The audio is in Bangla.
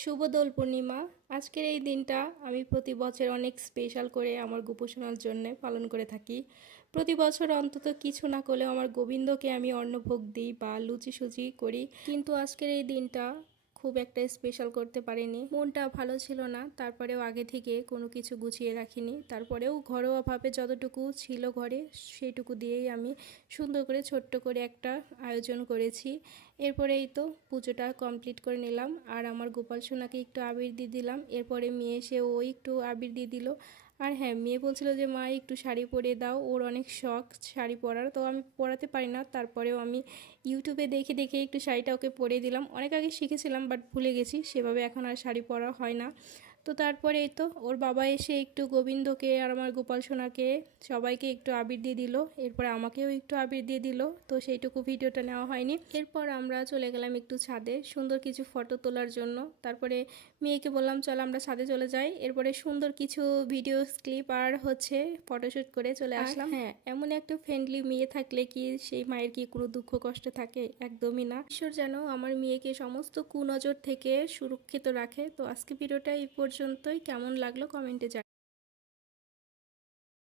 শুভ দোল পূর্ণিমা। আজকের এই দিনটা আমি প্রতি বছর অনেক স্পেশাল করে আমার গোপোষণার জন্য পালন করে থাকি। প্রতি বছর অন্তত কিছু না করলেও আমার গোবিন্দকে আমি অন্নভোগ দিই বা লুচি সুচি করি, কিন্তু আজকের এই দিনটা খুব একটা স্পেশাল করতে পারিনি। মনটা ভালো ছিল না, তারপরেও আগে থেকে কোনো কিছু গুছিয়ে রাখিনি। তারপরেও ঘরোয়াভাবে যতটুকু ছিল ঘরে সেইটুকু দিয়েই আমি সুন্দর করে ছোট্ট করে একটা আয়োজন করেছি। এরপরে এই তো পুজোটা কমপ্লিট করে নিলাম, আর আমার গোপাল সোনাকে একটু আবির দিয়ে দিলাম। এরপরে মেয়ে এসে ও একটু আবির দিয়ে দিল। আর হ্যাঁ, মেয়ে বলছিল যে মা একটু শাড়ি পরিয়ে দাও, ওর অনেক শখ শাড়ি পরার, তো আমি পরাতে পারি না। তারপরেও আমি ইউটিউবে দেখে দেখে একটু শাড়িটা ওকে পরিয়ে দিলাম। অনেক আগে শিখেছিলাম, বাট ভুলে গেছি, সেভাবে এখন আর শাড়ি পরা হয় না। তো তারপরে এই তো ওর বাবা এসে একটু গোবিন্দকে আর আমার গোপাল সোনাকে সবাইকে একটু আবির দিয়ে দিল। এরপরে আমাকেও একটু আবির দিয়ে দিল, তো সেইটুকু ভিডিওটা নেওয়া হয়নি। এরপর আমরা চলে গেলাম একটু ছাদে সুন্দর কিছু ফটো তোলার জন্য। তারপরে মেয়েকে বললাম চল আমরা ছাদে চলে যাই। এরপরে সুন্দর কিছু ভিডিও ক্লিপ আর ফটোশ্যুট করে চলে আসলাম। হ্যাঁ, এমন একটা ফ্রেন্ডলি মেয়ে থাকলে কি সেই মায়ের কি কোনো দুঃখ কষ্ট থাকে? একদমই না। ঈশ্বর যেন আমার মেয়েকে সমস্ত কুনজর থেকে সুরক্ষিত রাখে। তো আজকে ভিডিওটা এই পর্যন্তই। কেমন লাগলো কমেন্টে জানাবেন।